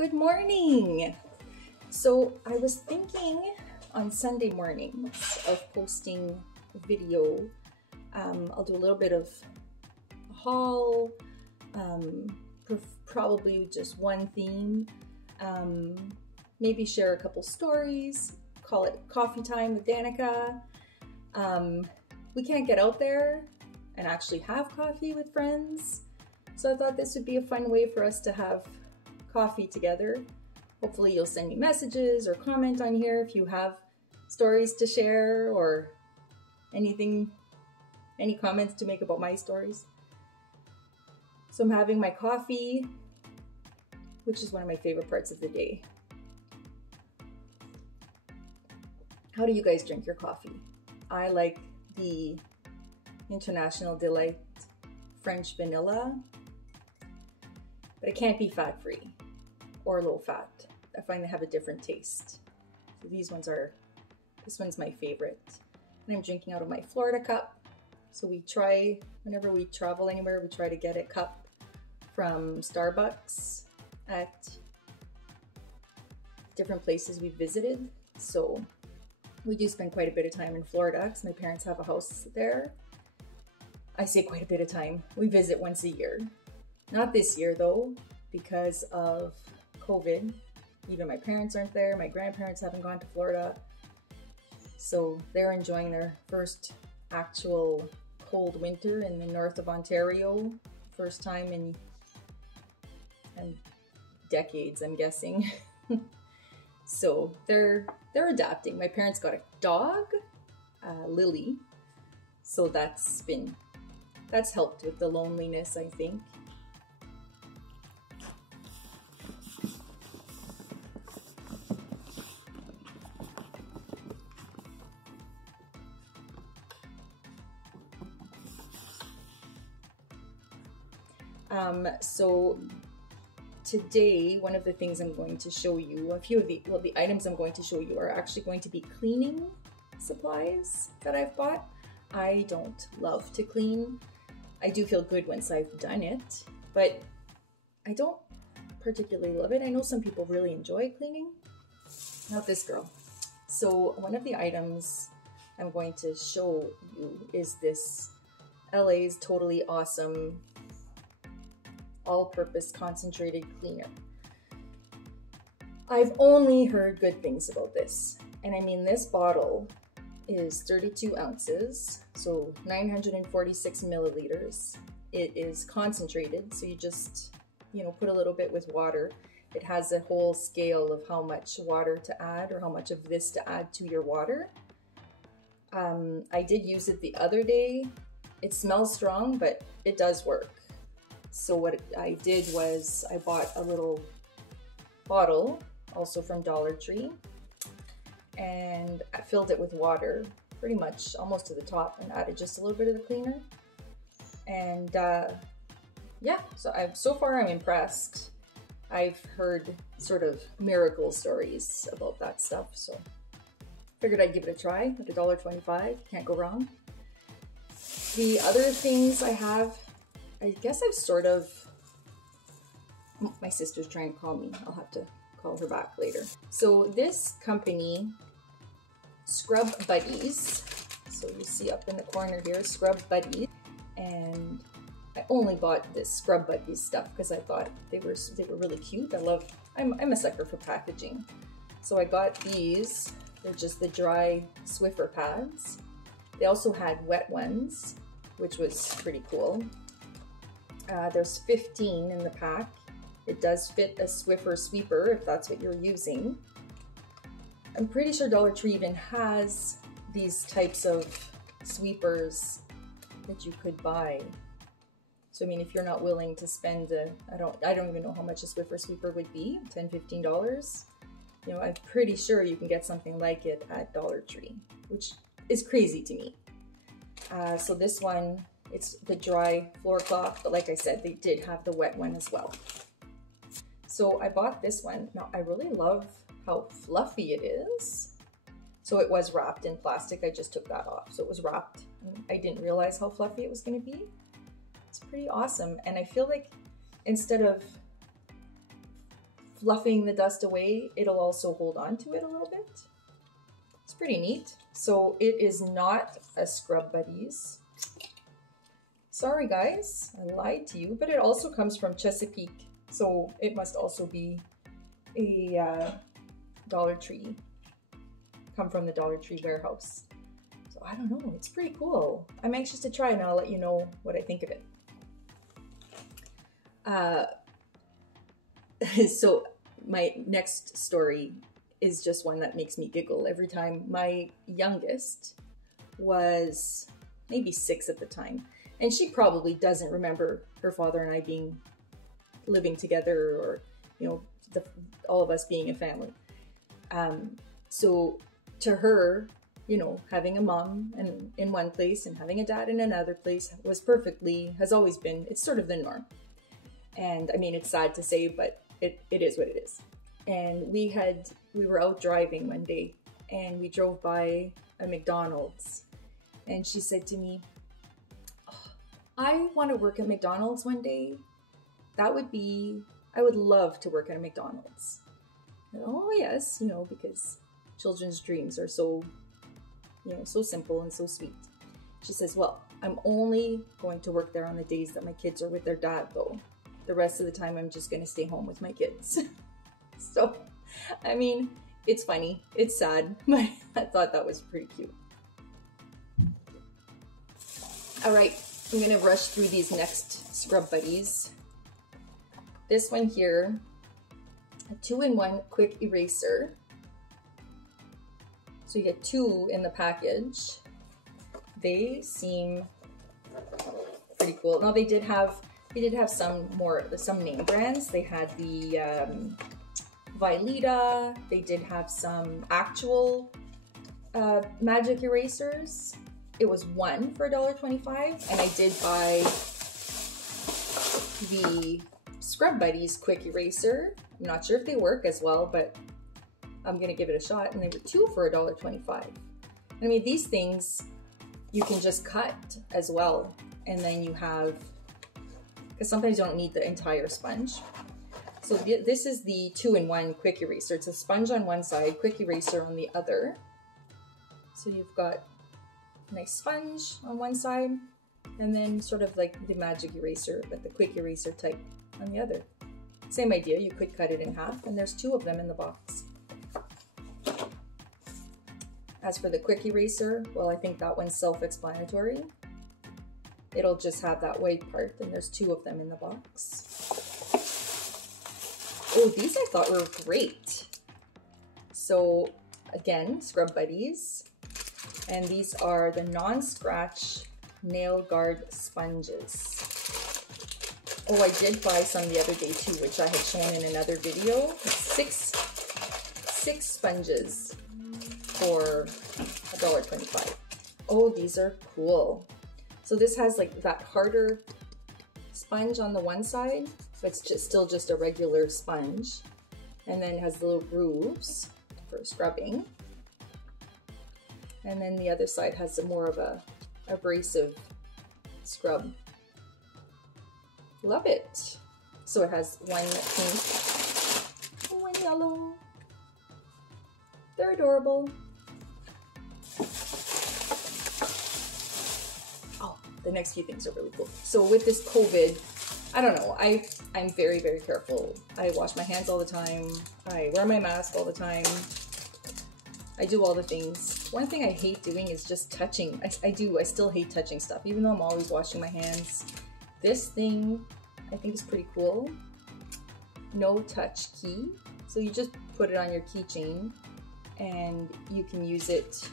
Good morning. So I was thinking on Sunday mornings of posting a video. I'll do a little bit of a haul, probably just one theme, maybe share a couple stories, call it coffee time with Danica. We can't get out there and actually have coffee with friends, so I thought this would be a fun way for us to have coffee together. Hopefully you'll send me messages or comment on here if you have stories to share or anything, any comments to make about my stories. So I'm having my coffee, which is one of my favorite parts of the day. How do you guys drink your coffee? I like the International Delight French vanilla, but it can't be fat-free or low-fat. I find they have a different taste. So this one's my favorite. And I'm drinking out of my Florida cup. So we try, whenever we travel anywhere, we try to get a cup from Starbucks at different places we visited. So we do spend quite a bit of time in Florida because my parents have a house there. I say quite a bit of time. We visit once a year. Not this year though, because of COVID. Even my parents aren't there. My grandparents haven't gone to Florida. So they're enjoying their first actual cold winter in the north of Ontario. First time in decades, I'm guessing. So they're adapting. My parents got a dog, Lily. So that's helped with the loneliness, I think. So today, one of the things I'm going to show you, the items I'm going to show you are actually going to be cleaning supplies that I've bought. I don't love to clean. I do feel good once I've done it, but I don't particularly love it. I know some people really enjoy cleaning. Not this girl. So one of the items I'm going to show you is this LA's Totally Awesome all-purpose concentrated cleaner. I've only heard good things about this. And I mean, this bottle is 32 ounces, so 946 milliliters. It is concentrated, so you just, put a little bit with water. It has a whole scale of how much water to add or how much of this to add to your water. I did use it the other day. It smells strong, but it does work. So what I did was I bought a little bottle, also from Dollar Tree, and I filled it with water, pretty much almost to the top, and added just a little bit of the cleaner. And yeah, so far I'm impressed. I've heard sort of miracle stories about that stuff, so figured I'd give it a try at $1.25. Can't go wrong. The other things I have, I guess I've sort of, my sister's trying to call me. I'll have to call her back later. So this company, Scrub Buddies, so you see up in the corner here, Scrub Buddies, and I only bought this Scrub Buddies stuff because I thought they were really cute. I'm a sucker for packaging. So I got these. They're just the dry Swiffer pads. They also had wet ones, which was pretty cool. There's 15 in the pack. It does fit a Swiffer sweeper if that's what you're using. I'm pretty sure Dollar Tree even has these types of sweepers that you could buy. So I mean, if you're not willing to spend I don't even know how much a Swiffer sweeper would be, $10, $15. I'm pretty sure you can get something like it at Dollar Tree, which is crazy to me. So this one, it's the dry floor cloth, but like I said, they did have the wet one as well. So I bought this one. Now I really love how fluffy it is. So it was wrapped in plastic. I just took that off. So it was wrapped. I didn't realize how fluffy it was going to be. It's pretty awesome. And I feel like instead of fluffing the dust away, it'll also hold on to it a little bit. It's pretty neat. So it is not a Scrub Buddies. Sorry guys, I lied to you, but it also comes from Chesapeake. So it must also be a Dollar Tree, come from the Dollar Tree warehouse. So I don't know, it's pretty cool. I'm anxious to try and I'll let you know what I think of it. So my next story is just one that makes me giggle every time. My youngest was maybe 6 at the time, and she probably doesn't remember her father and I living together, or, you know, all of us being a family. So to her, you know, having a mom in one place and having a dad in another place has always been, it's sort of the norm. And I mean, it's sad to say, but it is what it is. And we were out driving one day and we drove by a McDonald's, and she said to me, "Oh, I want to work at McDonald's one day. I would love to work at a McDonald's." And, oh yes, you know, because children's dreams are so, you know, so simple and so sweet. She says, "Well, I'm only going to work there on the days that my kids are with their dad though. The rest of the time I'm just going to stay home with my kids." So, I mean, it's funny, it's sad, but I thought that was pretty cute. All right, I'm going to rush through these next Scrub Buddies. This one here, a 2-in-1 quick eraser. So you get 2 in the package. They seem pretty cool. Now they did have some name brands. They had the Vileda. They did have some actual magic erasers. It was 1 for $1.25, and I did buy the Scrub Buddies quick eraser. I'm not sure if they work as well, but I'm gonna give it a shot. And they were 2 for $1.25. I mean, these things you can just cut as well, and then you have, because sometimes you don't need the entire sponge. So this is the 2-in-1 quick eraser. It's a sponge on one side, quick eraser on the other. So you've got a nice sponge on one side, and then sort of like the magic eraser, but the quick eraser type on the other. Same idea, you could cut it in half, and there's 2 of them in the box. As for the quick eraser, well, I think that one's self-explanatory. It'll just have that white part, and there's 2 of them in the box. Oh, these I thought were great. So again, Scrub Buddies, and these are the non-scratch nail guard sponges. Oh, I did buy some the other day too, which I had shown in another video. 6 sponges for $1.25. Oh, these are cool. So this has like that harder sponge on the one side, but it's still just a regular sponge. And then it has little grooves for scrubbing. And then the other side has some more of a abrasive scrub. Love it. So it has 1 pink, 1 yellow. They're adorable. Oh, the next few things are really cool. So with this COVID, I don't know, I'm very, very careful. I wash my hands all the time. I wear my mask all the time. I do all the things. One thing I hate doing is just touching. I still hate touching stuff, even though I'm always washing my hands. This thing, I think, is pretty cool. No touch key. So you just put it on your keychain, and you can use it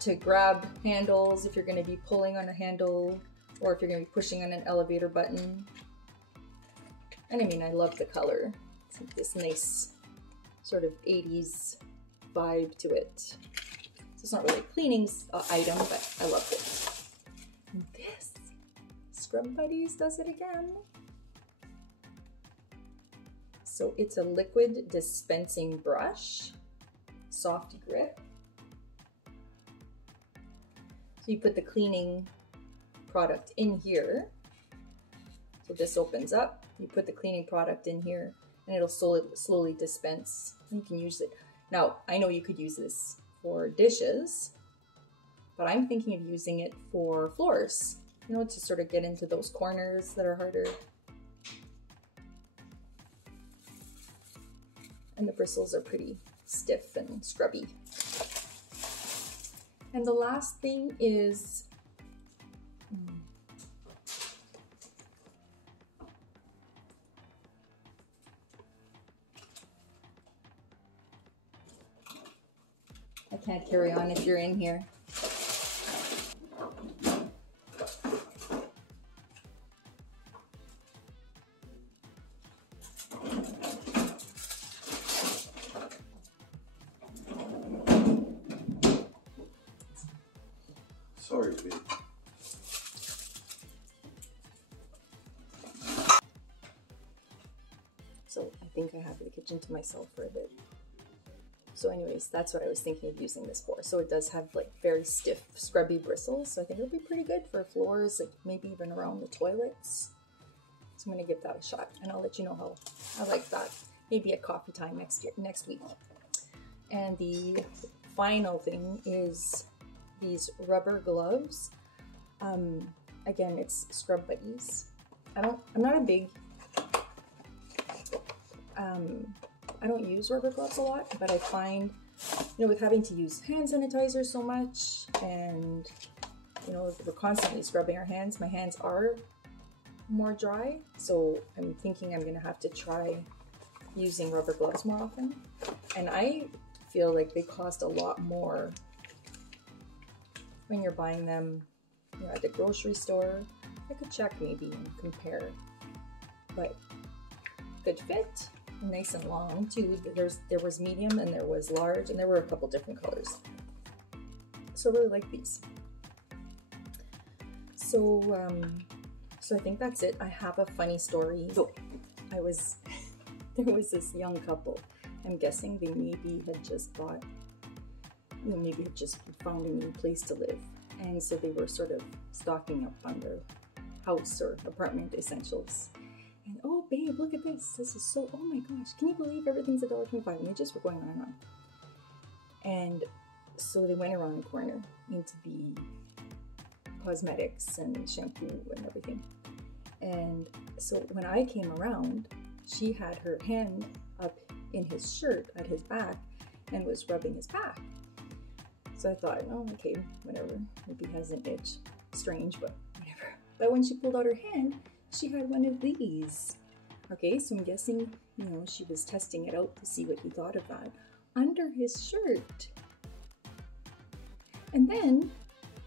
to grab handles if you're going to be pulling on a handle, or if you're going to be pushing on an elevator button. And I mean, I love the color. It's like this nice sort of 80s vibe to it. So it's not really a cleaning item, but I love it. And this Scrub Buddies does it again. So it's a liquid dispensing brush, soft grip. So you put the cleaning product in here. So this opens up, you put the cleaning product in here, and it'll slowly dispense. You can use it. Now, I know you could use this for dishes, but I'm thinking of using it for floors, you know, to sort of get into those corners that are harder. And the bristles are pretty stiff and scrubby. And the last thing is I can't carry on if you're in here. Sorry, babe. So I think I have the kitchen to myself for a bit. So anyways, that's what I was thinking of using this for. So it does have like very stiff, scrubby bristles. So I think it'll be pretty good for floors, like maybe even around the toilets. So I'm gonna give that a shot, and I'll let you know how I like that. Maybe at coffee time next week. And the final thing is these rubber gloves. Again, it's Scrub Buddies. I'm not a big, I don't use rubber gloves a lot, but I find, you know, with having to use hand sanitizer so much, and, you know, we're constantly scrubbing our hands, my hands are more dry. So I'm thinking I'm gonna have to try using rubber gloves more often. And I feel like they cost a lot more when you're buying them, you know, at the grocery store. I could check maybe and compare, but good fit, nice and long too. There was medium and there was large, and there were a couple different colors. So I really like these. So I think that's it. I have a funny story. So there was this young couple. I'm guessing they maybe had just bought, you know, maybe had just found a new place to live. And so they were sort of stocking up on their house or apartment essentials. And oh babe, look at this. This is so, oh my gosh, can you believe everything's $1.25? And they just were going on and on. And so they went around the corner into the cosmetics and shampoo and everything. And so when I came around, she had her hand up in his shirt at his back and was rubbing his back. So I thought, oh, okay, whatever. Maybe he has an itch. Strange, but whatever. But when she pulled out her hand, she had one of these. Okay, so I'm guessing, you know, she was testing it out to see what he thought of that under his shirt. And then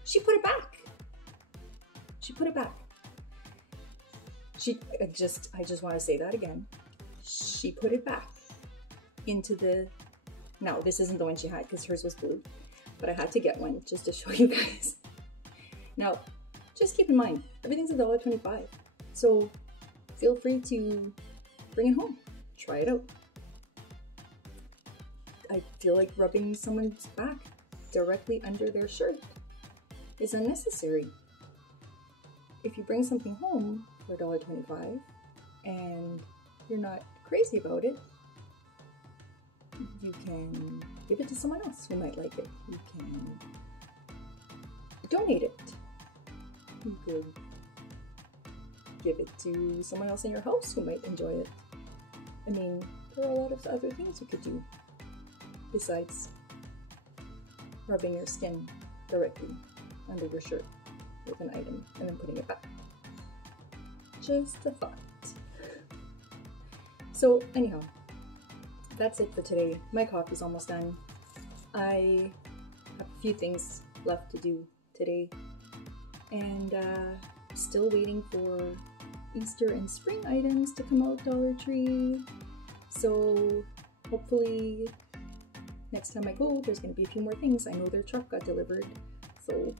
she put it back. She put it back. I just want to say that again. She put it back into the, now this isn't the one she had because hers was blue, but I had to get one just to show you guys. Now, just keep in mind, everything's $1.25. So feel free to bring it home, try it out. I feel like rubbing someone's back directly under their shirt is unnecessary. If you bring something home for $1.25 and you're not crazy about it, you can give it to someone else who might like it. You can donate it. You could give it to someone else in your house who might enjoy it. I mean, there are a lot of other things you could do besides rubbing your skin directly under your shirt with an item and then putting it back. Just a thought. So anyhow, that's it for today. My coffee's almost done. I have a few things left to do today, and still waiting for Easter and spring items to come out Dollar Tree. So hopefully next time I go, there's going to be a few more things. I know their truck got delivered, so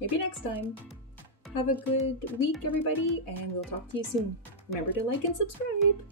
maybe next time. Have a good week, everybody, and we'll talk to you soon. Remember to like and subscribe.